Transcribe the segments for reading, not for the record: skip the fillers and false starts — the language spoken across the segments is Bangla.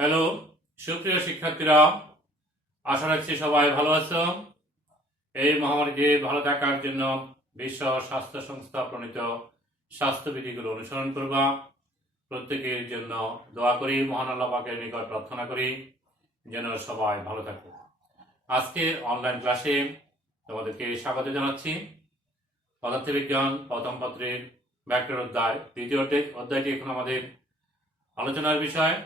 হ্যালো সুপ্রিয় শিক্ষার্থীরা, আশা রাখছি সবাই ভালো আছো। এই মহামারীকে ভালো থাকার জন্য বিশ্ব স্বাস্থ্য সংস্থা প্রণীত স্বাস্থ্যবিধিগুলো অনুসরণ করবা। প্রত্যেকের জন্য দোয়া করি, মহান আল্লাহ পাকের নিকট প্রার্থনা করি যেন সবাই ভালো থাকো। আজকে অনলাইন ক্লাসে তোমাদেরকে স্বাগত জানাচ্ছি। পদার্থবিজ্ঞান প্রথম পত্রের ব্যাকরণ অধ্যায় দ্বিতীয় অধ্যায়টি এখন আমাদের আলোচনার বিষয়।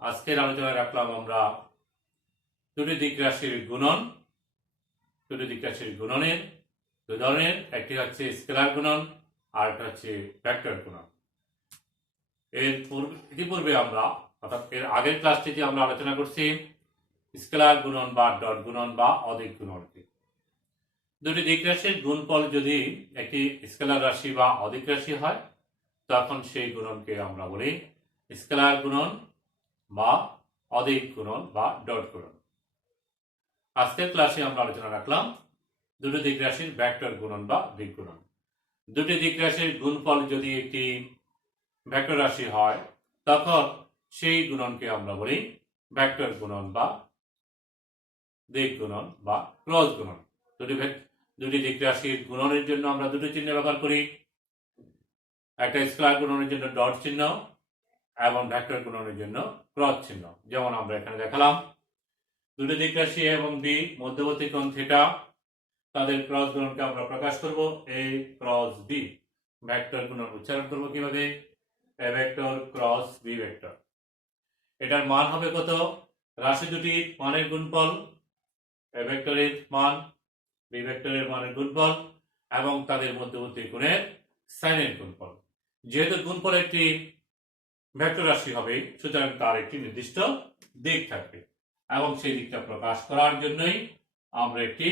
আজকের আলোচনায় রাখলাম আমরা দুটি দিক রাশির গুণন। দুটি দিক রাশির গুণনের দুই ধরনের, একটি হচ্ছে স্কেলার গুণন আর একটা হচ্ছে ভেক্টর গুণন। ইতিপূর্বে আমরা অর্থাৎ এর আগের ক্লাসটিতে আমরা আলোচনা করছি স্কেলার গুণন বা ডট গুণন বা অদিক গুণনকে। দুটি দিক রাশির গুণফল যদি একটি স্কেলার রাশি বা অদিক রাশি হয় তখন সেই গুণনকে আমরা বলি স্কেলার গুণন বা অদিক গুণন বা ডট গুণন। আজকের ক্লাসে আমরা আলোচনা রাখলাম দুটি দিক রাশির ভেক্টর গুণন বা দিক গুণন। দুটি দিক রাশির গুণফল যদি একটি ভেক্টর রাশি হয় তখন সেই গুণনকে আমরা বলি ভেক্টর গুণন বা দিক গুণন বা ক্রস গুণন। দুটি দিক রাশির গুণনের জন্য আমরা দুটি চিহ্ন ব্যবহার করি, একটা স্কেলার গুণনের জন্য ডট চিহ্ন এবং ভেক্টর গুণনের জন্য ক্রস চিহ্ন। যেমন আমরা এখানে দেখালাম দুটি দিক রাশি এবং বি মধ্যবর্তী কোণ থিটা, তাদের ক্রস গুণনকে আমরা প্রকাশ করব এ ক্রস বি। ভেক্টর গুণন উচ্চারণ করব কিভাবে? A vector cross B vector. এটার মান হবে কত? রাশি দুটির মানের গুণফল, এ ভেক্টরের মান বি ভেক্টরের মানের গুণফল এবং তাদের মধ্যবর্তী কোণের সাইনের গুণফল। যেহেতু গুণফল একটি ভেক্টর রাশি হবে সুতরাং তার একটি নির্দিষ্ট দিক থাকবে এবং সেই দিকটা প্রকাশ করার জন্যই আমরা একটি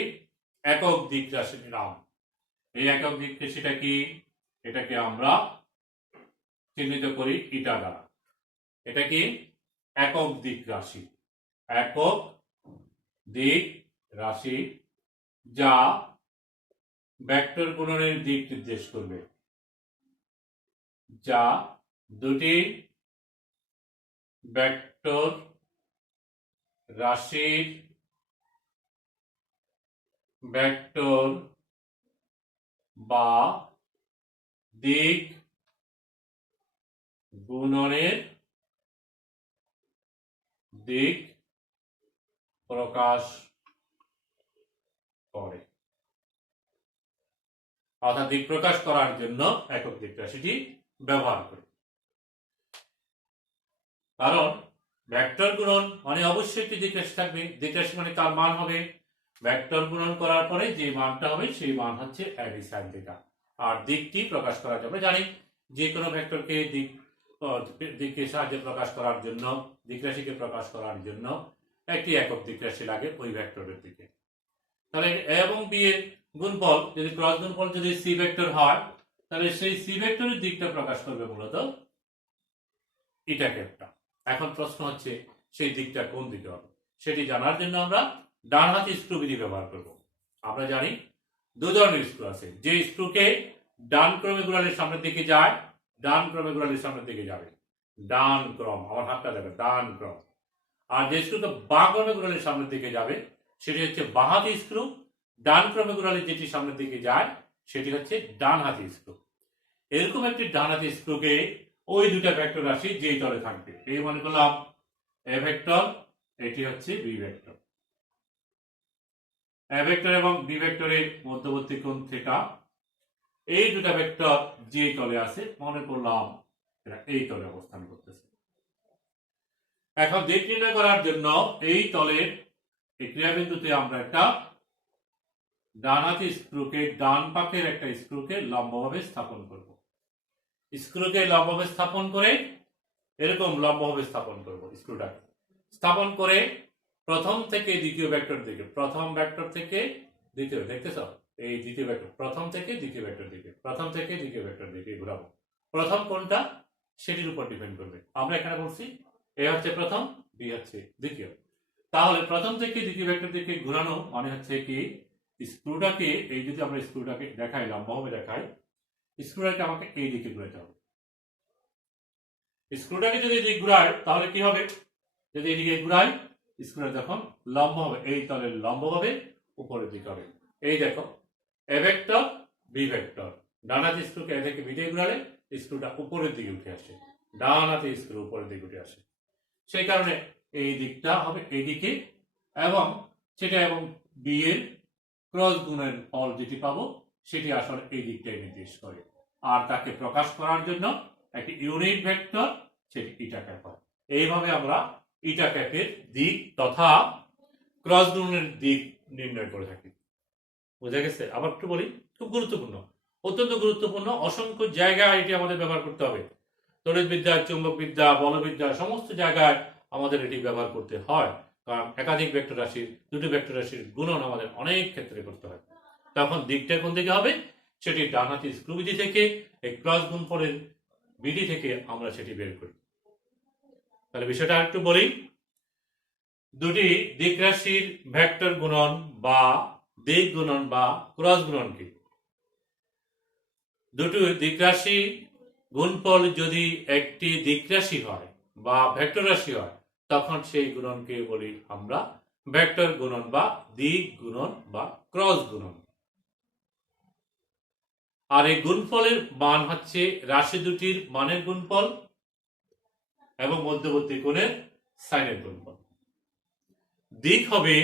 একক দিক রাশি নিলাম। এই একক দিক রাশিটা কি? এটাকে আমরা চিহ্নিত করি ইটা দ্বারা। এটা কি? একক দিক রাশি। একক দিক রাশি যা ভেক্টর গুণনের দিক নির্দেশ করবে, যা দুটি ভেক্টর রাশির ভেক্টর বা দিক গুণনের দিক প্রকাশ করে। অর্থাৎ দিক প্রকাশ করার জন্য একক দিক রাশিটি ব্যবহার করি। কারণ ভেক্টর গুণন মানে অবশ্যই একটি দিক রাশি থাকবে, দিক রাশি মানে তার মান হবে। ভেক্টর গুণন করার পরে যে মানটা হবে সেই মান হচ্ছে এবি সাইন থিটা। আর দিকটি প্রকাশ করা যাবে, জানি যে কোনো ভেক্টরকে দিকের সাহায্যে প্রকাশ করার জন্য, দিক রাশিকে প্রকাশ করার জন্য একটি একক দিক রাশি লাগে ওই ভেক্টরের দিকে। তাহলে এ এবং বি এর গুণফল যদি ক্রস গুণফল যদি সি ভেক্টর হয় তাহলে সেই সি ভেক্টরের দিকটা প্রকাশ করবে মূলত ইটা ক্যাপটা। এখন প্রশ্ন হচ্ছে সেই দিকটা কোন দিকে হবে, সেটি জানার জন্য আমরা ডান হাতি স্ক্রু বিধি ব্যবহার করব। আমরা জানি দু ধরনের স্ক্রু আছে, যে স্ক্রুকে ডান ক্রমে ঘোরালে সামনের দিকে যায়, ডান ক্রমে ঘোরালে সামনের দিকে যাবে, ডান ক্রম, আমার হাতটা দেখো, ডান ক্রম। আর যে স্ক্রুকে বাঁ ক্রমে ঘোরালে সামনের দিকে যাবে সেটি হচ্ছে বাঁ হাতি স্ক্রু। ডান ক্রমে ঘোরালে যেটি সামনের দিকে যায় সেটি হচ্ছে ডান হাতি স্ক্রু। এরকম একটি ডান হাতি স্ক্রুকে ওই দুটা ভেক্টর রাশি যেই তলে থাকবে, এই মনে করলাম এ ভেক্টর, এটি হচ্ছে বি ভেক্টর। এ ভেক্টর এবং বি ভেক্টরের মধ্যবর্তী কোণ থিটা, এই দুটা ভেক্টর যে তলে আছে মনে করলাম এরা এই তলে অবস্থান করতেছে। এখন দিক নির্ণয় করার জন্য এই তলের এই ক্রিয়াবিন্দুতে আমরা একটা ডানহাতি স্ক্রুকে, ডান পাশের একটা স্ক্রুকে লম্বভাবে স্থাপন করব। স্ক্রুকে লম্বভাবে স্থাপন করে এরকম লম্বভাবে স্থাপন করব। স্ক্রুটাকে স্থাপন করে প্রথম থেকে দ্বিতীয় ভেক্টর দিকে, প্রথম ভেক্টর থেকে দ্বিতীয়, দেখতেছ এই দ্বিতীয় ভেক্টর, প্রথম থেকে দ্বিতীয় ভেক্টর দিকে, প্রথম থেকে দ্বিতীয় ভেক্টর দিকে ঘোরাবো। প্রথম কোনটা সেটির উপর ডিপেন্ড করবে। আমরা এখানে বলছি এ হচ্ছে প্রথম, বি হচ্ছে দ্বিতীয়। তাহলে প্রথম থেকে দ্বিতীয় ভেক্টর দিকে ঘোরানো মানে হচ্ছে কি স্ক্রুটাকে, এই যদি আমরা স্ক্রুটাকে দেখাই, লম্বভাবে দেখাই, স্ক্রুটাকে আমাকে এই দিকে ঘুরাতে হবে। স্ক্রুটাকে যদি দিক ঘুরায় তাহলে কি হবে? যদি এদিকে ঘুরাই স্ক্রুটা যখন লম্ব হবে, এই তলের লম্ব হবে, উপরের দিকে হবে। এই দেখো এ ভেক্টর বি ভেক্টর, ডান হাতে স্ক্রুকে এ থেকে বি দিকে ঘুরালে স্ক্রুটা উপরের দিকে উঠে আসে, ডান হাতে স্ক্রু উপরের দিকে উঠে আসে। সেই কারণে এই দিকটা হবে এইদিকে, এবং সেটা এবং বি এর ক্রস গুণের ফল যেটি পাবো সেটি আসলে এই দিকটাই নির্দেশ করে। আর তাকে প্রকাশ করার জন্য একটি ইউনিট ভেক্টর, সেটি ইটা ক্যাপ হয়। এইভাবে আমরা ইটা ক্যাপের দিক তথা ক্রস গুণের দিক নির্ণয় করে থাকি। বোঝা গেছে? আবার একটু বলি, খুব গুরুত্বপূর্ণ, অত্যন্ত গুরুত্বপূর্ণ, অসংখ্য জায়গায় এটি আমাদের ব্যবহার করতে হবে। তড়িৎবিদ্যা, চৌম্বকবিদ্যা, বলবিদ্যা সমস্ত জায়গায় আমাদের এটি ব্যবহার করতে হয়, কারণ একাধিক ভেক্টর রাশির, দুটি ভেক্টর রাশির গুণন আমাদের অনেক ক্ষেত্রে করতে হয়। তখন দিকটা কোন দিকে হবে, সেটি ডানহাতি স্ক্রু বিধি থেকে, এই ক্রস গুণফলের বিধি থেকে আমরা সেটি বের করি। তাহলে বিষয়টা একটু বলি, দুটি দিক রাশির ভেক্টর গুণন বা দিক গুণন বা ক্রস গুণন কি? দুটি দিক রাশি গুণফল যদি একটি দিক রাশি হয় বা ভেক্টর রাশি হয়, তখন সেই গুণনকে বলি আমরা ভেক্টর গুণন বা দিক গুণন বা ক্রস গুণন। আর এই গুণফলের মান হচ্ছে রাশি দুটির মানের গুণফল এবং মধ্যবর্তী কোণের সাইনের গুণফল। দিক হবে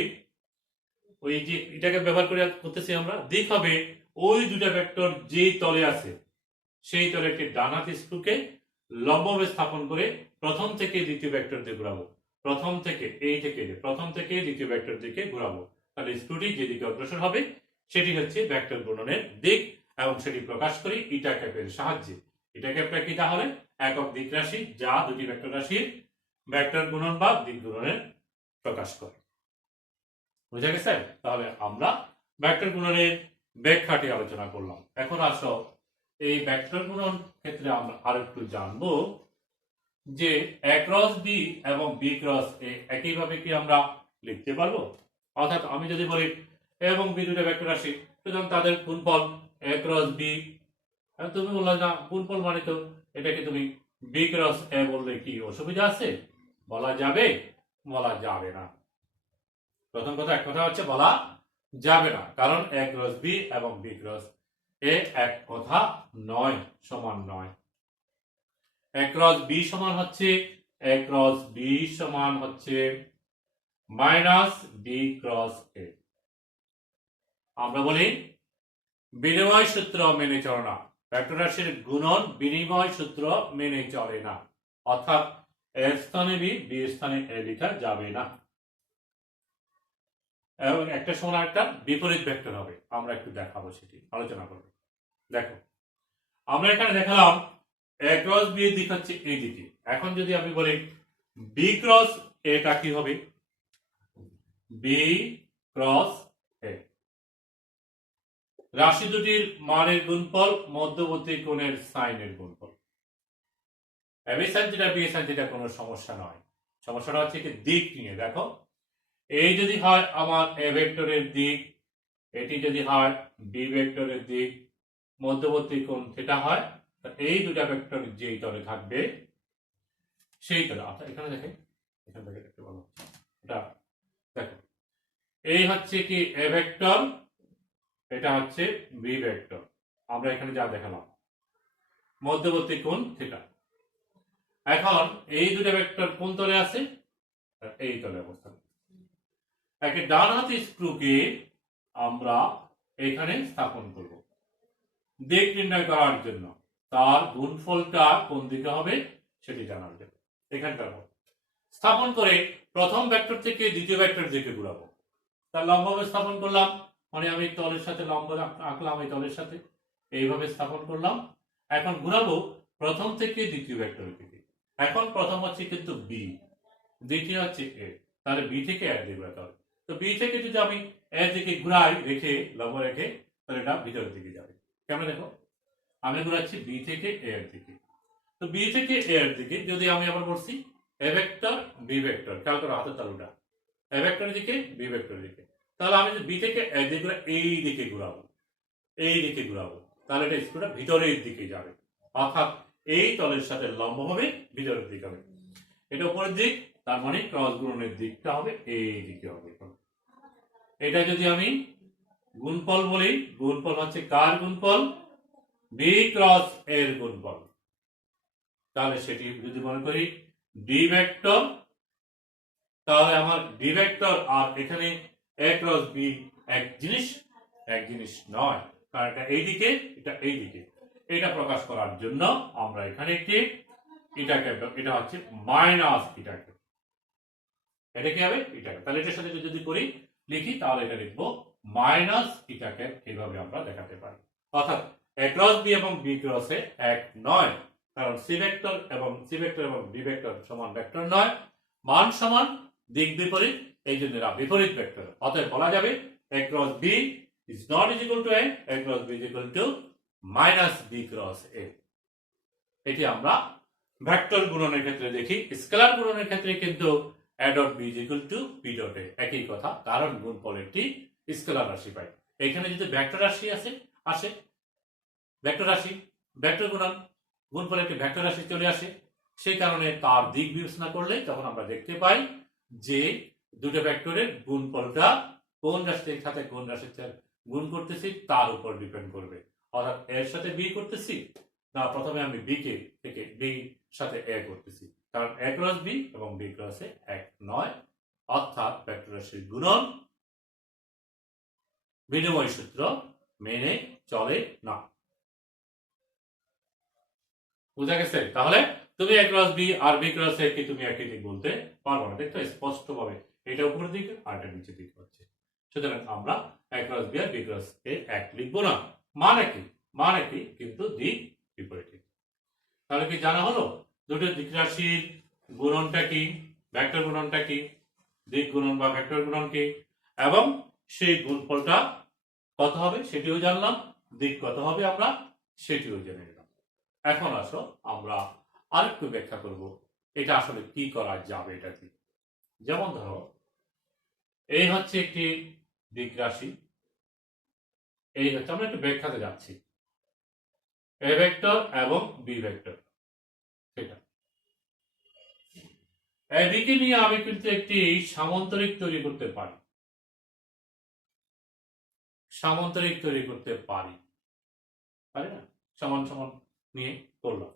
ওই যে এটাকে ব্যবহার করে করতেছি আমরা, দিক হবে ওই দুটা ভেক্টর যেই তলে আছে সেই তলে একটি ডানহাতি স্ক্রুকে লম্বভাবে স্থাপন করে প্রথম থেকে দ্বিতীয় ভেক্টর দিয়ে ঘোরাবো, প্রথম থেকে দ্বিতীয় ভেক্টর দিকে ঘোরাবো। তাহলে স্ক্রুটি যেদিকে অগ্রসর হবে সেটি হচ্ছে ভেক্টর গুণনের দিক, এবং সেটি প্রকাশ করি ইটা ক্যাপের সাহায্যে। ইটা ক্যাপটা কি তাহলে? একক দিক রাশি যা দুটি ভেক্টর রাশির ভেক্টর গুণন বা দিক গুণনের প্রকাশ করে। বুঝা গেছে? তাহলে আমরা ভেক্টর গুণনের ব্যাখ্যাটি আলোচনা করলাম। এখন আসো এই ভেক্টর গুণন ক্ষেত্রে আমরা আরেকটু জানবো যে এ ক্রস বি এবং বি ক্রস এ একইভাবে কি আমরা লিখতে পারবো? অর্থাৎ আমি যদি বলি এ এবং বি দুটো ভেক্টর রাশি, সুতরাং তাদের গুণফল এ ক্রস বি। তুমি বললে না গুণফল মানে তো এটাকে তুমি বি ক্রস এ বললে কি অসুবিধা আছে? বলা যাবে? বলা যাবে না। প্রথম কথা, এক কথা হচ্ছে বলা যাবে না, কারণ এ ক্রস বি এবং বি ক্রস এ এক কথা নয়, সমান নয়। এ ক্রস বি সমান হচ্ছে মাইনাস বি ক্রস এ। আমরা বলি বিনিময় সূত্র মেনে চলে না, ভেক্টর রাশির গুণন বিনিময় সূত্র মেনে চলে না, অর্থাৎ এ স্থানে বি, বি স্থানে এ লেখা যাবে না, এবং একটা সমান একটা বিপরীত ভেক্টর হবে। আমরা একটু দেখাবো, সেটি আলোচনা করব। দেখো আমরা এখানে দেখালাম এ ক্রস বি এর দিক হচ্ছে এই দিকে। এখন যদি আমি বলি বি ক্রস এটা কি হবে? বি ক্রস এ রাশি দুটির মানের গুণফল, মধ্যবর্তী কোণের সাইনের গুণফল। AB sine theta B sine theta কোনো সমস্যা নয়, সমস্যাটা হচ্ছে কি দিক নিয়ে। দেখো এই যদি হয় আমার এ ভেক্টরের দিক, এটি যদি হয় বি ভেক্টরের দিক, মধ্যবর্তী কোণ থিটা হয়, এই দুটা ভেক্টর যেই তলে থাকবে সেই তলে, অর্থাৎ এখানে দেখেন, এখান থেকে দেখতে পাবো এটা, দেখো এই হচ্ছে কি এ ভেক্টর, এটা হচ্ছে বি ভেক্টর। আমরা এখানে যা দেখালাম মধ্যবর্তী কোণ থিটা। এখন এই দুটা ভেক্টর কোন তলে আছে? এই তলে অবস্থান। একে ডান হাতি স্ক্রুকে আমরা এখানে স্থাপন করব দিক নির্ণয় করার জন্য, তার গুণফলটা কোন দিকে হবে সেটি জানার জন্য। এখানকার স্থাপন করে প্রথম ভেক্টর থেকে দ্বিতীয় ভেক্টর দিকে ঘুরাবো। তার লম্বভাবে স্থাপন করলাম, মানে আমি তলের সাথে লম্ব আঁকলাম, এই তলের সাথে এইভাবে স্থাপন করলাম। এখন ঘুরাবো প্রথম থেকে দ্বিতীয় ভেক্টরের দিকে। এখন প্রথম হচ্ছে কিন্তু বি, দ্বিতীয় হচ্ছে এ, তাহলে বি থেকে এর দিকে ঘুরাতে হবে। তো বি থেকে যদি আমি এর দিকে ঘুরাই রেখে, লম্ব রেখে, তাহলে এটা ভিতরের দিকে যাবে। কেমন? দেখো আমি ঘুরাচ্ছি বি থেকে এ এর দিকে। তো বি থেকে এ এর দিকে যদি আমি আবার বলছি এ ভেক্টর বি ভেক্টর, খেয়াল করো হাতের তালুটা, এ ভেক্টরের দিকে বি ভেক্টরের দিকে, তাহলে আমি যদি বি থেকে এ দিকে এই দিকে ঘুরাবো, এই দিকে ঘুরাবো, তাহলে এটা স্ক্রুটা ভিতরের দিকে যাবে, অর্থাৎ এই তলের সাথে লম্ব হবে, ভিতরের দিকে হবে। এটা উপরের দিক, তার মানে ক্রস গুণনের দিকটা হবে এই দিকে হবে। এটা যদি আমি গুণফল বলি, গুণফল হচ্ছে কার গুণফল? বি ক্রস এর গুণফল। তাহলে সেটি যদি মনে করি ডি ভেক্টর, তাহলে আমার ডি ভেক্টর আর এখানে এ ক্রস বি এক জিনিস নয়, কারণ এটা এইদিকে, এটা এইদিকে। এটা প্রকাশ করার জন্য আমরা এখানে একটি এটা হচ্ছে মাইনাস ইটাকে, এটা কি হবে ইটাকে। তাহলে এটার সাথে যদি করি লিখি, তাহলে এটা লিখবো মাইনাস ইটাকে। এইভাবে আমরা দেখাতে পারি। অর্থাৎ এ ক্রস বি এবং বি ক্রস এ এক নয়, কারণ সি ভেক্টর এবং ডি ভেক্টর সমান ভেক্টর নয়, মান সমান দিক বিপরীত, এই জন্য এরা বিপরীত ভেক্টর। অতএব বলা যাবে A cross B is not is equal to A cross B is equal to minus B cross A. এটি আমরা ভেক্টর গুণনের ক্ষেত্রে দেখি। স্কেলার গুণনের ক্ষেত্রে কিন্তু a dot b is equal to b dot a, একই কথা, কারণ গুণফল একটি স্কেলার রাশি পাই। এখানে যদি ভেক্টর রাশি আসে ভেক্টর রাশি, ভেক্টর গুণফল একটি ভেক্টর রাশি চলে আসে, সেই কারণে তার দিক বিবেচনা করলে তখন আমরা দেখতে পাই যে দুটো ভেক্টরের গুণফলটা কোন রাশির সাথে কোন রাশির গুণ করতেছি তার উপর ডিপেন্ড করবে। অর্থাৎ এর সাথে বি করতেছি না, প্রথমে আমি বি কে থেকে বি সাথে এ করতেছি, কারণ এ ক্রস বি এবং বি ক্রস এ এক নয়। অর্থাৎ ভেক্টর রাশির গুণন বিনিময় সূত্র মেনে চলে না। বুঝা গেছে? তাহলে তুমি এ ক্রস বি আর বি ক্রস এ কি তুমি একই দিক বলতে পারবো না। দেখো স্পষ্ট ভাবে এটা উপরের দিকে আর এটা নিচের দিকে হচ্ছে। সুতরাং আমরা এ ক্রস বি আর বি ক্রস এ এক লিখবো না, মান একই কিন্তু দিক বিপরীত। তাহলে কি জানা হলো দুটো দিক রাশির গুণনটা কি, ভেক্টর গুণনটা কি, দিক গুণন বা ভেক্টর গুণন কি, এবং সেই গুণফলটা কত হবে সেটিও জানলাম, দিক কত হবে আমরা সেটিও জেনে নিলাম। এখন আসো আমরা আরেকটু ব্যাখ্যা করব এটা আসলে কি করা যাবে। এটা কি, যেমন ধরো এই হচ্ছে একটি দিক রাশি, এই হচ্ছে, আমরা একটু ব্যাখ্যাতে যাচ্ছি, এ ভেক্টর এবং বি ভেক্টর। সেটা এদিকে নিয়ে আমি কিন্তু একটি সামান্তরিক তৈরি করতে পারি, পারি না? সমান সমান নিয়ে করলাম।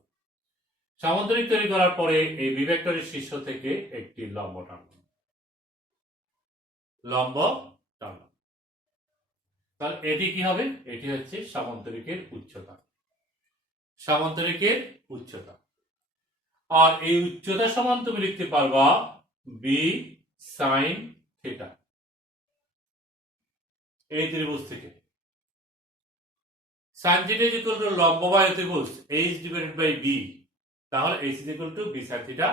সামান্তরিক তৈরি করার পরে এই বি ভেক্টরের শীর্ষ থেকে একটি লম্ব টানলাম, তাহলে এটি কি হবে? এটি হচ্ছে সামান্তরিকের উচ্চতা। আর এই উচ্চতা সমান তুমি লিখতে পারবা বি সাইন থিটা। এই ত্রিভুজ থেকে sine theta is equal two লম্ব বায়ু ত্রিভুজ h ডিভাইডেড বাই b, তাহলে h is equal two b sine theta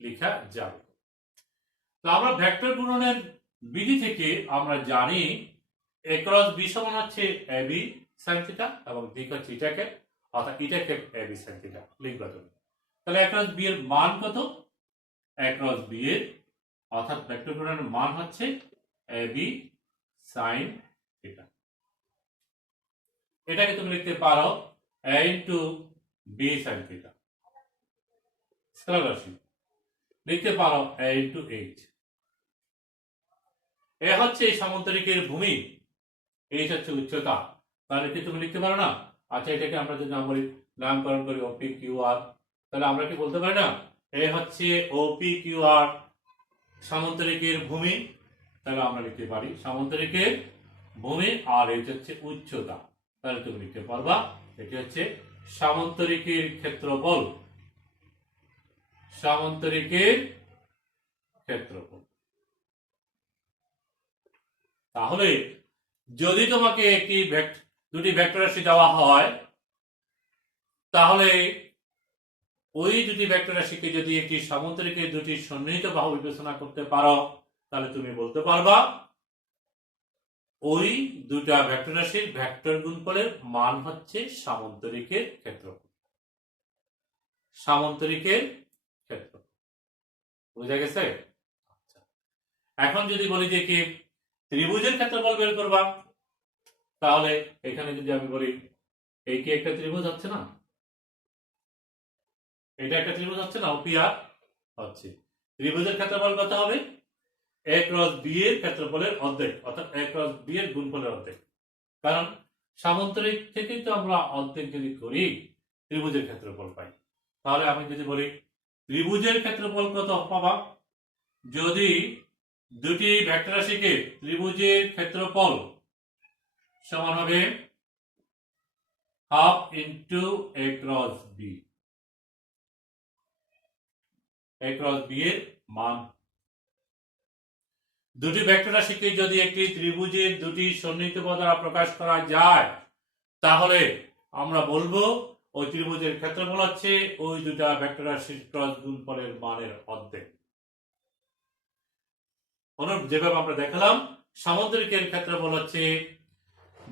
লেখা যাবে। তো আমরা ভেক্টর গুণনের বিধি থেকে আমরা জানি a ক্রস b সমান হচ্ছে ab sin থিটা এবং দিক হচ্ছে ইটাকে, অর্থাৎ ইটাকে ab sin থিটা লিখবা তুমি। তাহলে a ক্রস b এর মান কত? a ক্রস b এর অর্থাৎ ভেক্টর গুণনের মান হচ্ছে ab sin থিটা। এটাকে তুমি লিখতে পারো a into b sin theta, scalar রাশি লিখতে পারো a ইনটু h। এ হচ্ছে এই সামান্তরিকের ভূমি, এই হচ্ছে উচ্চতা, তাহলে কি তুমি লিখতে পারো না? আচ্ছা, এটাকে আমরা যদি নামকরণ করি ওপি কিউ আর, তাহলে আমরা কি বলতে পারি না এ হচ্ছে ওপি কিউ আর সামান্তরিকের ভূমি। তাহলে আমরা লিখতে পারি সামান্তরিকের ভূমি আর এই হচ্ছে উচ্চতা। তাহলে তুমি লিখতে পারবা এটি হচ্ছে সামান্তরিকের ক্ষেত্রফল, তাহলে যদি তোমাকে দুটি ভেক্টর রাশি দেওয়া হয়, তাহলে ওই দুটি ভেক্টর রাশিকে যদি একটি সামান্তরিকের দুটি সন্নিহিত বাহু বিবেচনা করতে পারো, তাহলে তুমি বলতে পারবা ওই দুটা ভেক্টর রাশির ভেক্টর গুণফলের মান হচ্ছে সামান্তরিকের ক্ষেত্রফল। বুঝা গেছে? এখন যদি বলি যে কি ত্রিভুজের ক্ষেত্রফল বের করবা, তাহলে এখানে যদি আমি বলি এই কি একটা ত্রিভুজ হচ্ছে না, এটা একটা ত্রিভুজ হচ্ছে না, ওপি আর হচ্ছে ত্রিভুজের ক্ষেত্রফল কত হবে? a ক্রস b এর ক্ষেত্রফলের অর্ধেক, অর্থাৎ a ক্রস b এর গুণফলের অর্ধেক। কারণ সামান্তরিক থেকে তো আমরা অর্ধেক যদি করি ত্রিভুজের ক্ষেত্রফল পাই। তাহলে আমি যদি বলি ত্রিভুজের ক্ষেত্রফল কত পাবা, যদি দুটি ভেক্টর রাশিকে ত্রিভুজের ক্ষেত্রফল সমান হবে half into a cross b, a cross b এর মান। দুটি ভেক্টর রাশিকে যদি একটি ত্রিভুজের দুটি সন্নিহিত বাহু দ্বারা প্রকাশ করা যায়, তাহলে আমরা বলবো ওই ত্রিভুজের ক্ষেত্রফল হচ্ছে ওই দুটা ভেক্টর রাশির ক্রস গুণফলের মানের অর্ধেক। অনুরূপ যেভাবে আমরা দেখালাম, সামান্তরিকের ক্ষেত্রফল হচ্ছে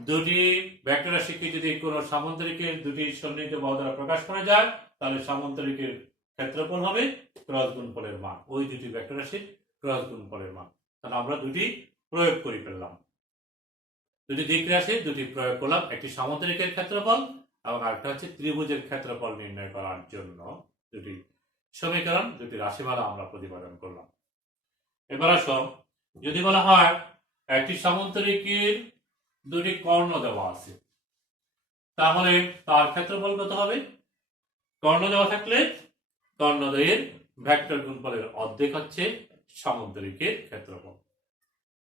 দুটি ভেক্টর রাশিকে যদি কোনো সামান্তরিকের দুটি সন্নিহিত বাহু দ্বারা প্রকাশ করা যায়, তাহলে সামান্তরিকের ক্ষেত্রফল হবে ক্রস গুণফলের মান, ওই দুটি ভেক্টর রাশির ক্রস গুণফলের মান। তাহলে আমরা দুটি প্রয়োগ করে ফেললাম, দুটি দিক রাশি দুটি প্রয়োগ করলাম, একটি সামান্তরিকের ক্ষেত্রফল এবং আরেকটা হচ্ছে ত্রিভুজের ক্ষেত্রফল নির্ণয় করার জন্য দুটি সমীকরণ, দুটি রাশিমালা আমরা প্রতিপাদন করলাম। এবার আসো, যদি বলা হয় একটি সামান্তরিকের দুটি কর্ণ দেওয়া আছে, তাহলে তার ক্ষেত্রফল কত হবে? কর্ণ দেওয়া থাকলে কর্ণদ্বয়ের ভেক্টর গুণফলের অর্ধেক হচ্ছে সামান্তরিকের ক্ষেত্রফল।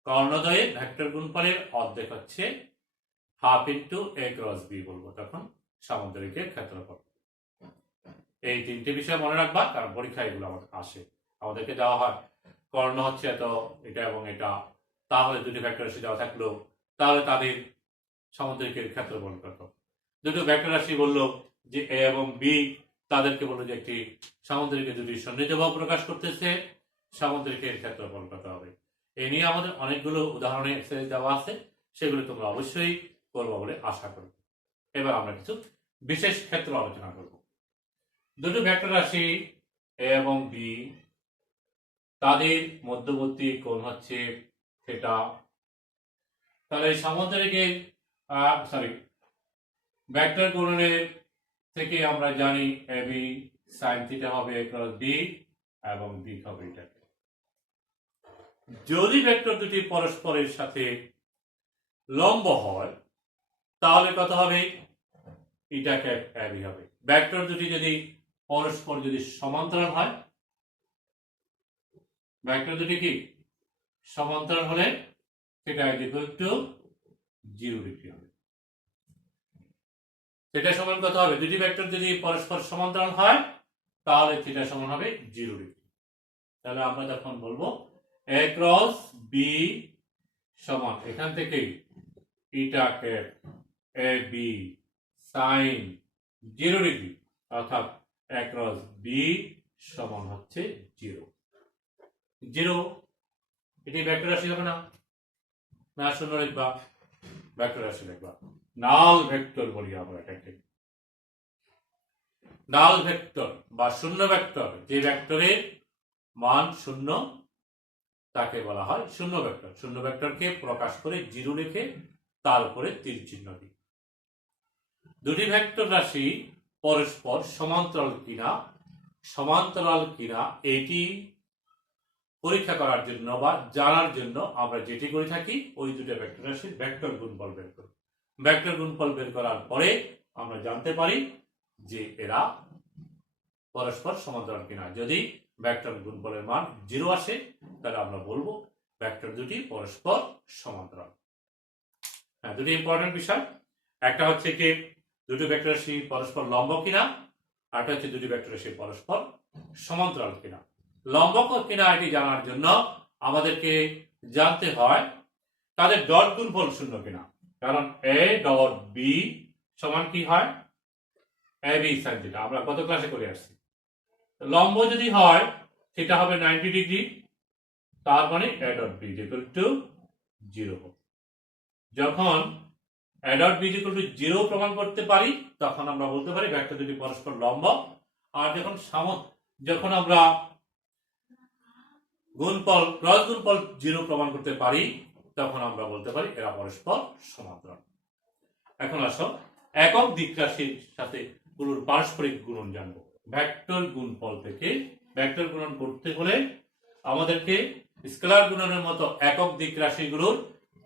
কর্ণদ্বয়ের ভেক্টর গুণফলের অর্ধেক হচ্ছে half into a cross b বলবো তখন সামান্তরিকের ক্ষেত্রফল। এই তিনটে বিষয় মনে রাখবা, কারণ পরীক্ষায় এগুলো আমাদের আসে। আমাদেরকে দেওয়া হয় কর্ণ হচ্ছে এত, এটা এবং এটা, তাহলে দুটি ভেক্টর রাশি দেওয়া থাকলো, তাহলে তাদের সামান্তরিকের ক্ষেত্রফল কত। দুটো ভেক্টর রাশি বললো যে a এবং b, তাদেরকে বললো যে একটি সামান্তরিকের দুটি সন্নিহিত বাহু প্রকাশ করতেছে, সামান্তরিকের ক্ষেত্রফল কত হবে। এই নিয়ে আমাদের অনেকগুলো উদাহরণে এক্সারসাইজ দেওয়া আছে, সেগুলো তোমরা অবশ্যই করবো বলে আশা করব। এবার আমরা কিছু বিশেষ ক্ষেত্র আলোচনা করব। দুটো ভেক্টর রাশি a এবং b, তাদের মধ্যবর্তী কোণ হচ্ছে থিটা। তাহলে সামান্তরিকের ভেক্টর গুণনের থেকে আমরা জানি ab sin থিটা হবে a ক্রস b এবং দিক হবে এটা। যদি ভেক্টর দুটি পরস্পরের সাথে লম্ব হয়, তাহলে কত হবে? এটা ক্যাপ ab হবে। ভেক্টর দুটি যদি পরস্পর যদি সমান্তরাল হয়, ভেক্টর দুটি কি সমান্তরাল হলে সেটা ইকুয়াল টু 0 ডিগ্রি হবে। থিটা সমান কত হবে? দুটি ভেক্টর যদি পরস্পর সমান্তরাল হয়, তাহলে থিটা সমান হবে 0 ডিগ্রি। তাহলে আমরা তখন বলবো a ক্রস b সমান এখান থেকে ইটা ক্যাপ ab sin 0 ডিগ্রি, অর্থাৎ a ক্রস b সমান হচ্ছে 0। 0 এটি ভেক্টর রাশি হবে না, না শূন্য লিখবা, ভেক্টর রাশি লিখবা। নাল ভেক্টর বলি আমরা এটাকে। নাল ভেক্টর বা শূন্য ভেক্টর, যে ভেক্টরের মান শূন্য, তাকে বলা হয় শূন্য ভেক্টর। শূন্য ভেক্টরকে প্রকাশ করে 0 লিখে তার উপরে তীর চিহ্ন দিই। দুটি ভেক্টর রাশি পরস্পর সমান্তরাল কিনা এটি পরীক্ষা করার জন্য বা জানার জন্য আমরা যেটি করে থাকি, ওই দুটো ভেক্টর রাশির ভেক্টর গুণফল বের করি। ভেক্টর গুণফল বের করার পরে আমরা জানতে পারি যে এরা পরস্পর সমান্তরাল কিনা। যদি ভেক্টর গুণফলের মান 0 আসে, তাহলে আমরা বলবো ভেক্টর দুটি পরস্পর সমান্তরাল। হ্যাঁ, দুটি ইম্পর্টেন্ট বিষয়। একটা হচ্ছে কি দুটি ভেক্টর রাশি পরস্পর লম্ব কিনা, আর একটা হচ্ছে দুটি ভেক্টর রাশি পরস্পর সমান্তরাল কিনা। লম্ব কিনা এটি জানার জন্য আমাদেরকে জানতে হয় তাদের ডট গুণফল শূন্য কিনা, কারণ a ডট b সমান কি হয়? ab sin theta. আমরা গত ক্লাসে করে আসছি। লম্ব যদি হয় সেটা হবে 90 ডিগ্রি, তার মানে a dot b equal to 0। যখন a dot b equal to 0 প্রমাণ করতে পারি, তখন আমরা বলতে পারি ভেক্টর দুটি পরস্পর লম্ব। আর যখন আমরা ক্রস গুণফল 0 প্রমাণ করতে পারি, তখন আমরা বলতে পারি এরা পরস্পর সমান্তরাল। এখন আসো একক দিক রাশির সাথে গুলোর পারস্পরিক গুণন জানবো। ভেক্টর গুণফল থেকে ভেক্টর গুণন করতে হলে আমাদেরকে স্কেলার গুণনের মতো একক দিক রাশিগুলোর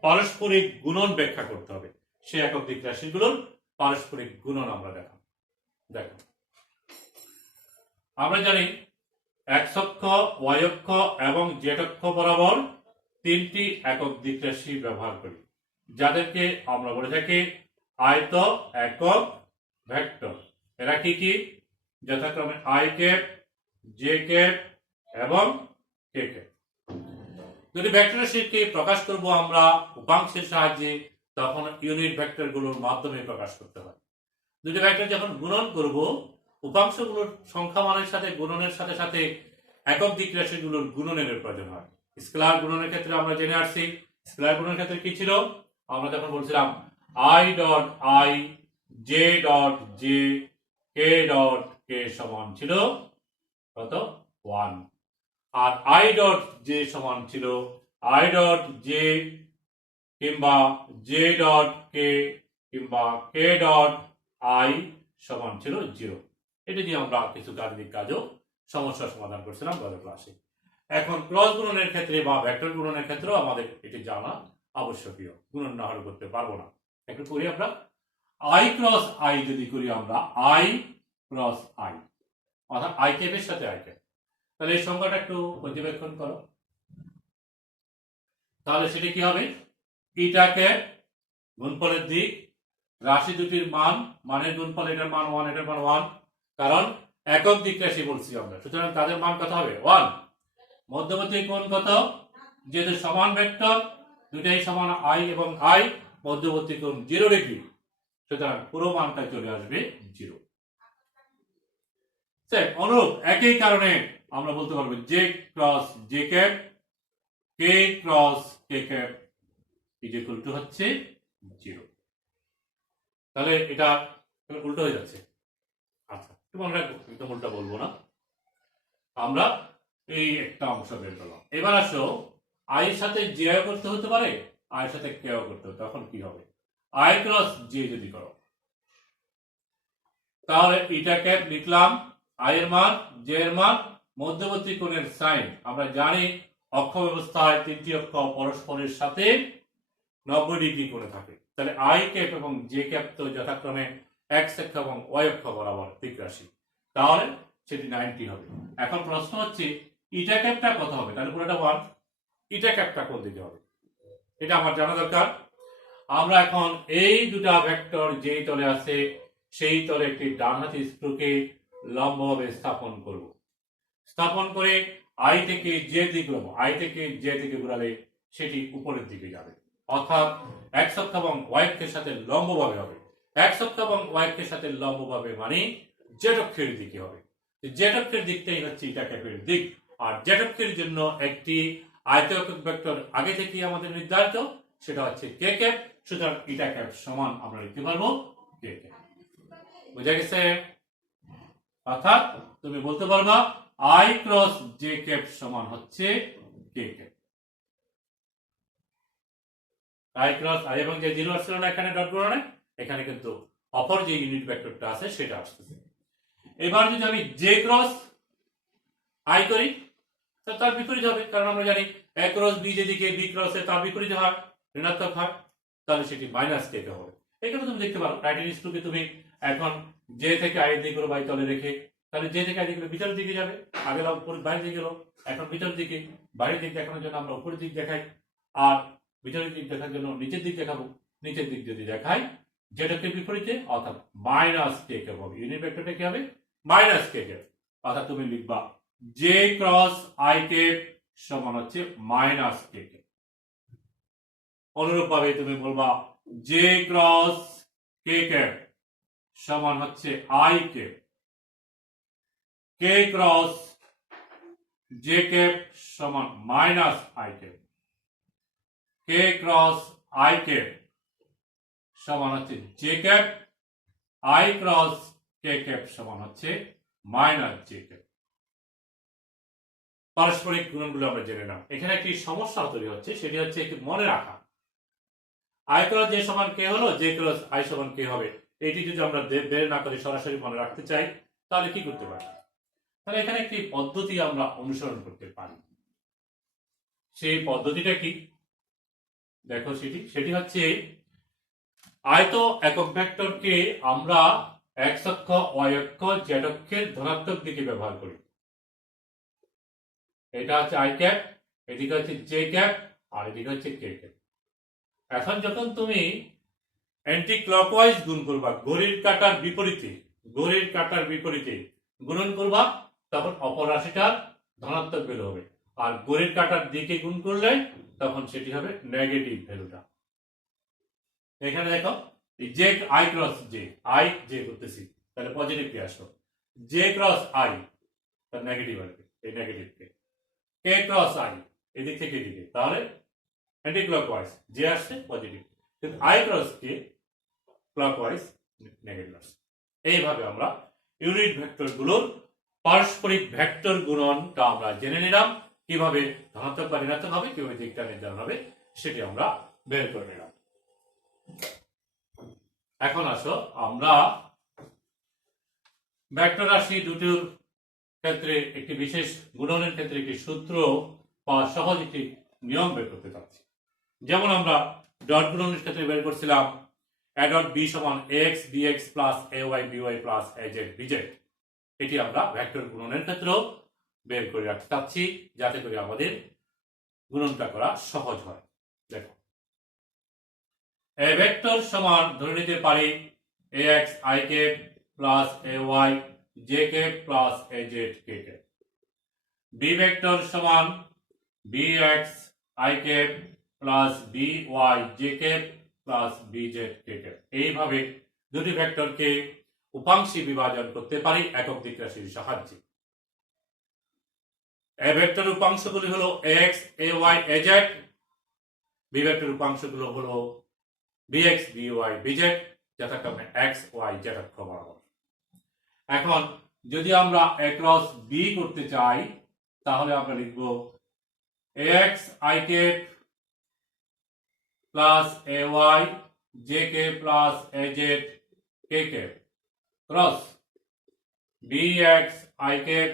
পারস্পরিক গুণন ব্যাখ্যা করতে হবে। সেই একক দিক রাশিগুলোর পারস্পরিক গুণন আমরা দেখো আমরা জানি এক্স অক্ষ, ওয়াই অক্ষ এবং জেড অক্ষ বরাবর তিনটি একক দিক রাশি ব্যবহার করি, যাদেরকে আমরা বলে থাকি আয়ত একক ভেক্টর। এরা কি কি? যথাক্রমে আই ক্যাপ, জে ক্যাপ এবং কে ক্যাপ। যদি ভেক্টর রাশিকে প্রকাশ করব আমরা উপাংশের সাহায্যে, তখন ইউনিট ভেক্টর গুলোর মাধ্যমে প্রকাশ করতে হয়। দুটি ভেক্টর যখন গুণন করব, উপাংশগুলোর সংখ্যা মানের সাথে গুণনের সাথে সাথে একক দিক রাশিগুলোর গুণনের প্রয়োজন হয়। স্কেলার গুণনের ক্ষেত্রে আমরা জেনে আসছি, স্কেলার গুণনের ক্ষেত্রে কি ছিল? আমরা যখন বলছিলাম I dot I, J dot J, K dot K সমান ছিল কত? 1। আর আই ডট জে সমান ছিল আই ডট জে কিংবা জে ডট কে কিংবা কে ডট আই সমান ছিল 0। এটি দিয়ে আমরা কিছু গাণিতিক কাজও সমস্যার সমাধান করছিলাম গত ক্লাসে। এখন ক্রস গুণনের ক্ষেত্রে বা ভেক্টর গুণনের ক্ষেত্রেও আমাদের এটি জানা আবশ্যকীয়। গুণন না হলে করতে পারবো না। একটু করি আমরা। আই ক্রস আই যদি করি আমরা আই ক্রস আই, অর্থাৎ আই ক্যাপের সাথে আই ক্যাপ, তাহলে এই সংখ্যাটা একটু পর্যবেক্ষণ করো। তাহলে সেটি কি হবে? ইটা ক্যাপ গুণফলের দিক, রাশি দুটির মান, মানের গুণফল, এটার মান 1, এটার মান 1, কারণ একক দিক রাশি বলছি আমরা, সুতরাং তাদের মান কত হবে? 1। মধ্যবর্তী কোণ কত? যেহেতু সমান ভেক্টর, দুটাই সমান আই এবং আই, মধ্যবর্তী কোণ 0 ডিগ্রি, সুতরাং পুরো মানটা চলে আসবে 0। অনুরূপ একই কারণে আমরা বলতে পারবো J cross J cap, K cross K cap is equal two হচ্ছে 0। তাহলে এটা উল্টো হয়ে যাচ্ছে। আচ্ছা, তোমরা একদম উল্টা বলবো না, আমরা এই একটা অংশ বের করলাম। এবার আসো আই এর সাথে জে করতে হতে পারে, আই এর সাথে কেও করতে হবে, তখন কি হবে? আই ক্রস জে যদি করো, তাহলে ইটা ক্যাপ লিখলাম, আই এর মান, জে এর মান, মধ্যবর্তী কোণের সাইন। আমরা জানি অক্ষ ব্যবস্থায় তিনটি অক্ষ পরস্পরের সাথে 90 ডিগ্রি কোণে থাকে। তাহলে আই ক্যাপ এবং জে ক্যাপ তো যথাক্রমে এক্স অক্ষ এবং ওয়াই অক্ষ বরাবর দিক রাশি, তাহলে সেটি 90 হবে। এখন প্রশ্ন হচ্ছে ইটা ক্যাপটা কত হবে? তাহলে পুরোটা 1, ইটা ক্যাপটা কোন দিকে হবে এটা আমার জানা দরকার। আমরা এখন এই দুটা ভেক্টর যেই তলে আছে সেই তলে একটি ডানহাতি স্ক্রুকে লম্বভাবে স্থাপন করব। স্থাপন করে আই থেকে জে দিক ঘুরাবো, আই থেকে জে দিকে ঘুরালে সেটি উপরের দিকে যাবে, অর্থাৎ এক্স অক্ষ এবং ওয়াই অক্ষের সাথে লম্বভাবে হবে। এক্স অক্ষ এবং ওয়াই অক্ষের সাথে লম্বভাবে মানে জেড অক্ষের দিকে হবে। জেড অক্ষের দিকটাই হচ্ছে ইটা ক্যাপের দিক। আর জেড অক্ষের জন্য একটি আয়তক্ষেত্র ভেক্টর আগে থেকেই আমাদের নির্ধারিত, সেটা হচ্ছে কে ক্যাপ। সুতরাং ইটা ক্যাপ সমান আমরা লিখতে পারবো কে ক্যাপ। বুঝা গেছে? অর্থাৎ তুমি বলতে পারবা আই ক্রস জে ক্যাপ সমান হচ্ছে কে ক্যাপ। আই ক্রস আই এবং যে 0 আসছিল না এখানে ডট গুণনে, এখানে কিন্তু অপর যে ইউনিট ভেক্টরটা আছে সেটা আসছে। এবার যদি আমি জে ক্রস আই করি, তার বিপরীত হবে, কারণ আমরা জানি এ ক্রস বি যেদিকে, বি ক্রস এ তার বিপরীত হয়, ঋণাত্মক হয়, তাহলে সেটি মাইনাস কে কে হবে। এখানে তুমি দেখতে পারো রাইটের স্ক্রুকে তুমি এখন জে থেকে আই দিকে করো বাই তলে রেখে, তাহলে জে থেকে আই দিকে ভিতরের দিকে যাবে, আগে উপর বাইরের দিকে গেল, এখন ভিতরের দিকে। বাইরের দিক দেখানোর জন্য আমরা উপরের দিক দেখাই, আর ভিতরের দিক দেখার জন্য নিচের দিক দেখাবো। নিচের দিক যদি দেখাই যেটাকে বিপরীতে, অর্থাৎ মাইনাস কে কে হবে। ইউনিট ভেক্টরটা কি হবে? মাইনাস কে কে। অর্থাৎ তুমি লিখবা জে ক্রস আই ক্যাপ সমান হচ্ছে মাইনাস কে ক্যাপ। অনুরূপ ভাবে তুমি বলবা জে ক্রস কে ক্যাপ সমান হচ্ছে I cap, K cross J cap সমান minus I cap, K cross I cap সমান হচ্ছে J cap, I cross K cap সমান হচ্ছে মাইনাস জে ক্যাপ। পারস্পরিক গুণনগুলো আমরা জেনে নাও। এখানে একটি সমস্যা তৈরি হচ্ছে, সেটি হচ্ছে একটু মনে রাখা। আই ক্রস জে সমান কে হলো, জে ক্রস আই সমান কে হবে। এটি যদি আমরা বের না করে সরাসরি মনে রাখতে চাই তাহলে কি করতে পারি? তাহলে এখানে একটি পদ্ধতি আমরা অনুসরণ করতে পারি। সেই পদ্ধতিটা কি দেখো, সেটি হচ্ছে আয়ত একক ভেক্টরকে আমরা এক্স অক্ষ, ওয়াই অক্ষ, জেড অক্ষের ধনাত্মক দিকে ব্যবহার করি। এটা হচ্ছে আই ক্যাপ, এদিকে হচ্ছে জে ক্যাপ, আর এদিকে হচ্ছে কে ক্যাপ। এখন যখন তুমি অ্যান্টি ক্লকওয়াইজ গুণ করবা, ঘড়ির কাঁটার বিপরীতে গুণন করবা, তখন অপর রাশিটার ধনাত্মক ভ্যালু হবে। আর ঘড়ির কাঁটার দিকে গুণ করলে তখন সেটি হবে নেগেটিভ ভ্যালুটা। এখানে দেখো জে আই ক্রস জে করতেছি, তাহলে পজিটিভ আসলো। জে ক্রস আই তার নেগেটিভ আসবে, এই নেগেটিভকে। কে ক্রস আই এদিক থেকে এদিকে, তাহলে অ্যান্টি ক্লকওয়াইজ জে আসছে পজিটিভ, কিন্তু I cross K clockwise negative আসছে। এইভাবে আমরা ইউনিট ভেক্টরগুলোর পারস্পরিক ভেক্টর গুণনটা আমরা জেনে নিলাম। কিভাবে ধনাত্মক বা ঋণাত্মক হবে, কিভাবে দিকটা নির্ধারণ হবে, সেটি আমরা বের করে নিলাম। এখন আসো আমরা ভেক্টর রাশি দুটোর ক্ষেত্রে একটি বিশেষ গুণনের ক্ষেত্রে একটি সূত্র বা সহজ একটি নিয়ম বের করতে চাচ্ছি। যেমন আমরা ডট গুণনের ক্ষেত্রে বের করছিলাম a ডট b সমান ax bx plus ay by plus az bz। এটি আমরা ভেক্টর গুণনের ক্ষেত্রেও বের করে রাখতে চাচ্ছি, যাতে করে আমাদের গুণনটা করা সহজ হয়। দেখো, এ ভেক্টর সমান ধরে নিতে পারি ax i cap plus ay j cap plus az k cap. B vector সমান bx i cap plus by j cap plus bz k cap. এইভাবে দুটি ভেক্টরকে উপাংশে বিভাজন করতে পারি একক দিক রাশির সাহায্যে। এ ভেক্টর উপাংশগুলি হলো ax ay az, B vector উপাংশগুলো হলো bx by bz, যথাক্রমে x y z অক্ষ বরাবর। এখন যদি আমরা a ক্রস b করতে চাই, তাহলে আমরা লিখব ax i cap plus ay j cap plus az k cap cross bx i cap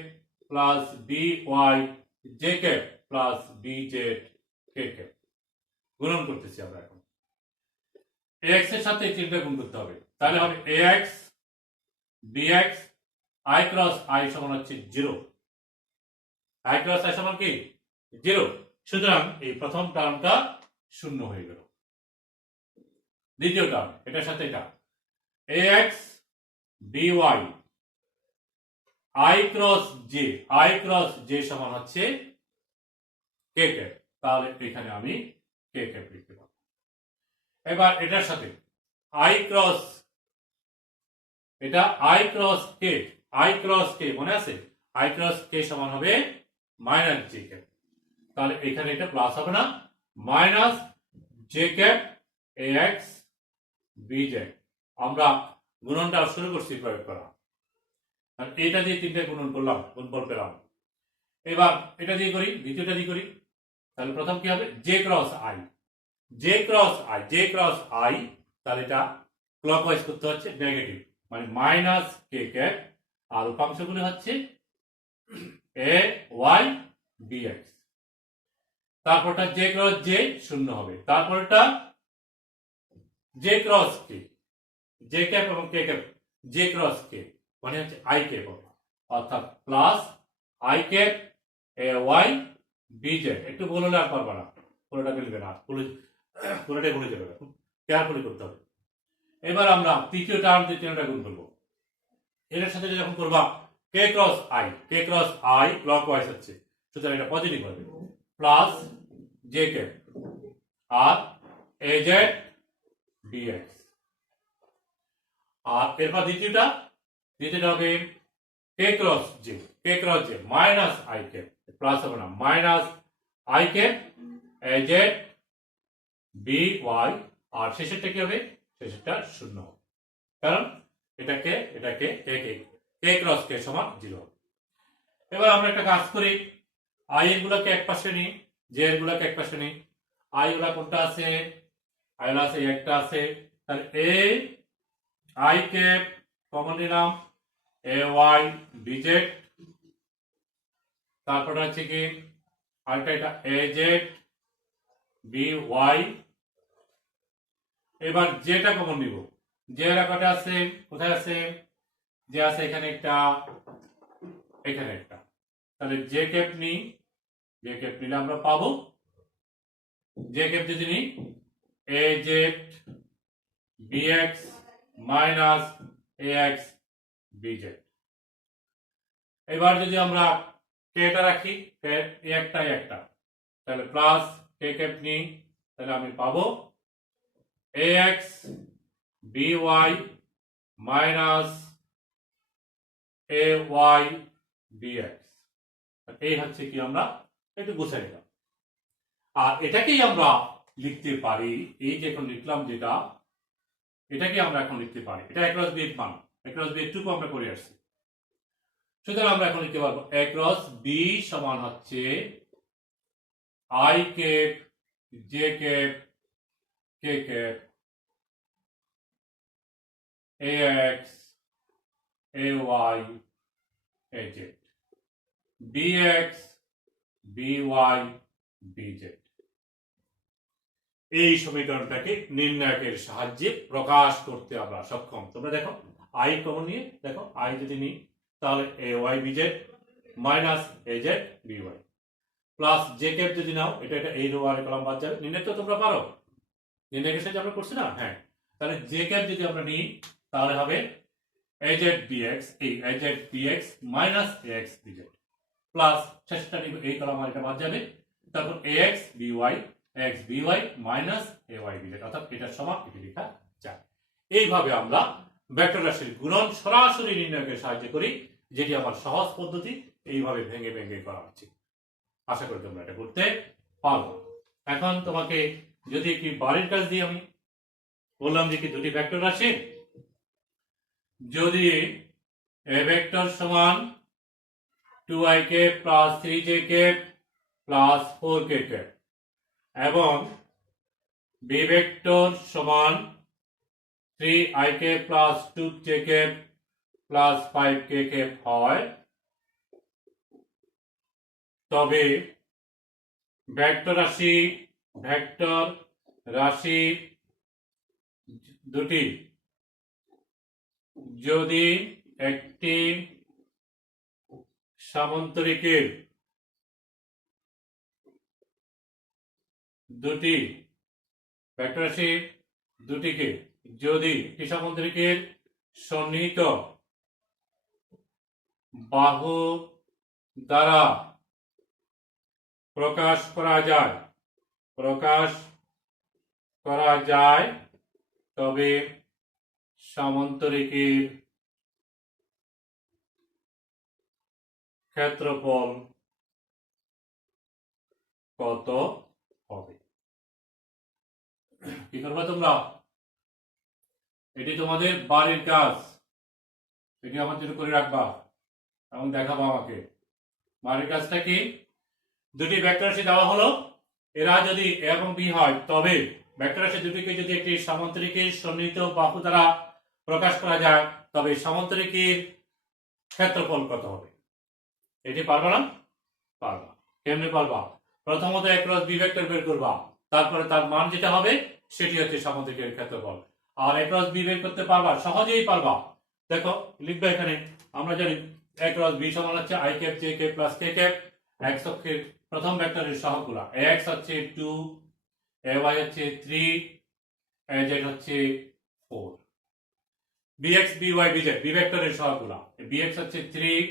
plus by j cap plus bz k cap. গুণন করতেছি আমরা। এখন ax এর সাথে তিনটা গুণ করতে হবে, তাহলে হবে ax bx i cross i সমান হচ্ছে 0। i ক্রস i সমান কি 0। সুতরাং এই প্রথম টার্মটা শূন্য হয়ে গেল। দ্বিতীয় টার্ম এটার সাথে এটা ax by i cross j সমান হচ্ছে k ক্যাপ, তাহলে এখানে আমি k ক্যাপ লিখতে পারবো। এবার এটার সাথে i ক্রস k মনে আছে, i ক্রস k সমান হবে মাইনাস j ক্যাপ, তাহলে এখানে এটা প্লাস হবে না, minus j cap ax bz। আমরা গুণনটা শুরু করছি প্রয়োগ করা, আর এটা দিয়ে তিনটা গুণন করলাম, গুণফল পেলাম। এবার এটা দিয়ে করি, দ্বিতীয়টা দিয়ে করি, তাহলে প্রথম কি হবে j ক্রস i, তাহলে এটা ক্লকওয়াইজ করতে হচ্ছে নেগেটিভ, মানে মাইনাস k ক্যাপ, আর উপাংশগুলো হচ্ছে ay bx। তারপরটা j ক্রস j শূন্য হবে, তারপরটা j cross k, j cap এবং k cap, j cross k মানে হচ্ছে i ক্যাপ হবে, অর্থাৎ plus i cap ay bz। একটু বললে আর পারবা না, পুরোটা মিলবে না, পুরোটাই ভুলে যাবে, কেয়ারফুলি করতে হবে। এবার আমরা তৃতীয় টার্ম দিয়ে তিনটা গুণ করবো। এর সাথে যখন করবা k ক্রস i ক্লকওয়াইজ হচ্ছে, সুতরাং এটা পজিটিভ হবে, প্লাস j ক্যাপ আর az bx। আর এরপর দ্বিতীয়টা হবে k cross j minus i cap, plus হবে না, minus i cap az by, আর শেষেরটা কি হবে, শেষেরটা শূন্য হবে, কারণ এটাকে k ক্রস k সমান 0। এবার আমরা একটা কাজ করি, i এর গুলোকে এক পাশে নিই, j এর গুলোকে এক পাশে নিই। i গুলা কোনটা আছে, i গুলা আছে একটা আছে, তাহলে i ক্যাপ কমন নিলাম, ay bz, তারপর হচ্ছে কি আর এটা এ জেড বি ওয়াই। এবার যেটা কমন নিব, যে এলাকাটা আছে কোথায় আছে, যে আছে এখানে একটা, এখানে একটা, তাহলে যে ক্যাপ নিই, যে ক্যাপ নিলে আমরা পাবো, যে ক্যাপ যদি নিই A Z bx minus ax bz। এবার যদি আমরা কেটা রাখি, একটাই একটা, তাহলে প্লাস কে ক্যাপ নিই, তাহলে আমি পাবো ax by minus ay bx। এই হচ্ছে কি, আমরা একটু গুছিয়ে নিলাম। আর এটাকেই আমরা লিখতে পারি, এই যে এখন লিখলাম যেটা, এটাকে আমরা এখন লিখতে পারি, এটা অ্যাক্রস বি এর মান, অ্যাক্রস বি এরটুকু আমরা করে আসছি। সুতরাং আমরা এখন লিখতে পারবো অ্যাক্রস বি সমান হচ্ছে I cap J cap K cap A X A Y A Z B X B Y B Z. এই সমীকরণটাকে নির্ণায়কের সাহায্যে প্রকাশ করতে আমরা সক্ষম। তোমরা দেখো আই কমন নিয়ে দেখো, আই যদি নিই তাহলে A Y B Z minus A Z B Y plus J cap যদি নাও, এটা এই রো আর কলাম বাদ যাবে। নির্ণয় তো তোমরা পারো, নির্ণায়কের সাহায্যে আমরা করছি না, হ্যাঁ। তাহলে জে ক্যাপ যদি আমরা নিই তাহলে হবে এ জেড বি এক্স, এই A Z B X minus A X B Z plus শেষটা নিব এই কলাম আর এটা বাদ যাবে, তারপর A X B Y X B Y minus A Y B Z, অর্থাৎ এটার সমান এটি লেখা যায়। এইভাবে আমরা ভেক্টর রাশির গুণন সরাসরি নির্ণয়কের সাহায্যে করি, যেটি আমার সহজ পদ্ধতি। এইভাবে ভেঙে ভেঙে করা উচিত। আশা করি তোমরা এটা করতে পারবো। এখন তোমাকে যদি একটি বাড়ির কাজ দিয়ে, আমি বললাম যে কি দুটি ভেক্টর রাশি, যদি এ ভেক্টর সমান 2ik plus 3jk plus 4kk এবং বি ভেক্টর সমান 3ik plus 2jk plus 5kk হয়, তবে ভেক্টর রাশি দুটি যদি একটি সামান্তরিকের দুটি ভেক্টর রাশি দুটিকে যদি একটি সামান্তরিকের সন্নিহিত বাহু দ্বারা প্রকাশ করা যায় তবে সামান্তরিকের ক্ষেত্রফল কত হবে। কি করবে তোমরা, এটি তোমাদের বাড়ির কাজ, এটি আমার জন্য করে রাখবা এবং দেখাবো আমাকে। বাড়ির কাজটা কি, দুটি ভেক্টর রাশি দেওয়া হলো, এরা যদি এ এবং বি হয় তবে ভেক্টর রাশি দুটিকে যদি একটি সামান্তরিকের সন্নিহিত বাহু দ্বারা প্রকাশ করা যায় তবে সামান্তরিকের ক্ষেত্রফল কত হবে। এটি পারবা না? পারবা। কেমনে পারবা? প্রথমত এ ক্রস বি ভেক্টর বের করবা, তারপরে তার মান যেটা হবে সেটি হচ্ছে সামান্তরিকের ক্ষেত্রফল। আর এ ক্রস বি বের করতে পারবা, সহজেই পারবা। দেখো লিখবে এখানে, আমরা জানি এ ক্রস বি সমান হচ্ছে I cap J cap plus K cap, x অক্ষের প্রথম ভেক্টরের সহগগুলা, এক্স হচ্ছে 2, এ ওয়াই হচ্ছে 3, এ জেড হচ্ছে 4, bx by bz বি ভেক্টরের সহগগুলা, bx হচ্ছে 3,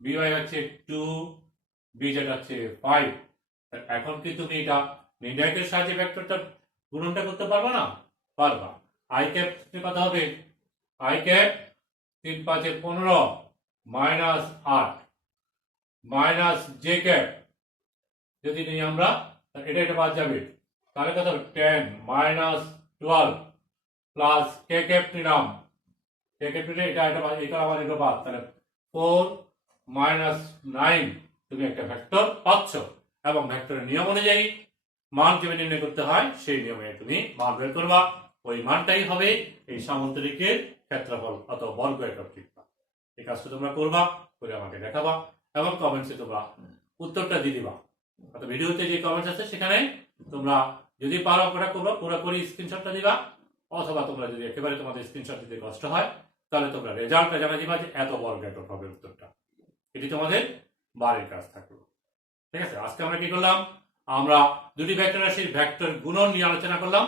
by হচ্ছে 2, bz হচ্ছে 5। এখন কি তুমি এটা নির্ণায়কের সাহায্যে ভেক্টরটা গুণনটা করতে পারবে না? পারবা। আই ক্যাপ কত হবে, I cap 3 5 15 minus 8 minus J cap যদি নিই আমরা, এটা বাদ যাবে, তাহলে কত হবে 10 মাইনাস 12 প্লাস কে ক্যাপ নিলাম, কে ক্যাপ নিলে এটা আবার এটা বাদ, তাহলে 4 মাইনাস 9। তুমি একটা ভেক্টর পাচ্ছ এবং ভেক্টরের নিয়ম অনুযায়ী মান কিভাবে নির্ণয় করতে হয় সেই নিয়মে তুমি মান বের করবা। ওই মানটাই হবে এই সামান্তরিকের ক্ষেত্রফল অথবা বর্গ একক লিখবা। এই কাজটা তোমরা করবা, করে আমাকে দেখাবা এবং কমেন্টসে তোমরা উত্তরটা দিয়ে দিবা। অর্থাৎ ভিডিওতে যে কমেন্টস আছে সেখানে তোমরা যদি পারো ওটা করবো, পুরোপুরি স্ক্রিনশটটা দিবা, অথবা তোমরা যদি একেবারে তোমাদের স্ক্রিনশট দিতে কষ্ট হয় তাহলে তোমরা রেজাল্টটা জানা দিবা যে এত বড় গেট হবে উত্তরটা। এটি তোমাদের বাড়ির কাজ থাকলো। ঠিক আছে, আজকে আমরা কি করলাম, আমরা দুটি ভেক্টর রাশির ভেক্টর গুণন নিয়ে আলোচনা করলাম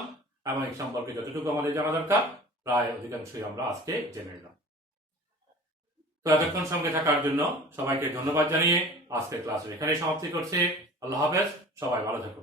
এবং এই সম্পর্কে যতটুকু আমাদের জানা দরকার প্রায় অধিকাংশই আমরা আজকে জেনে নিলাম। তো এতক্ষণ সঙ্গে থাকার জন্য সবাইকে ধন্যবাদ জানিয়ে আজকের ক্লাস এখানেই সমাপ্তি করছে। আল্লাহ হাফেজ, সবাই ভালো থাকো।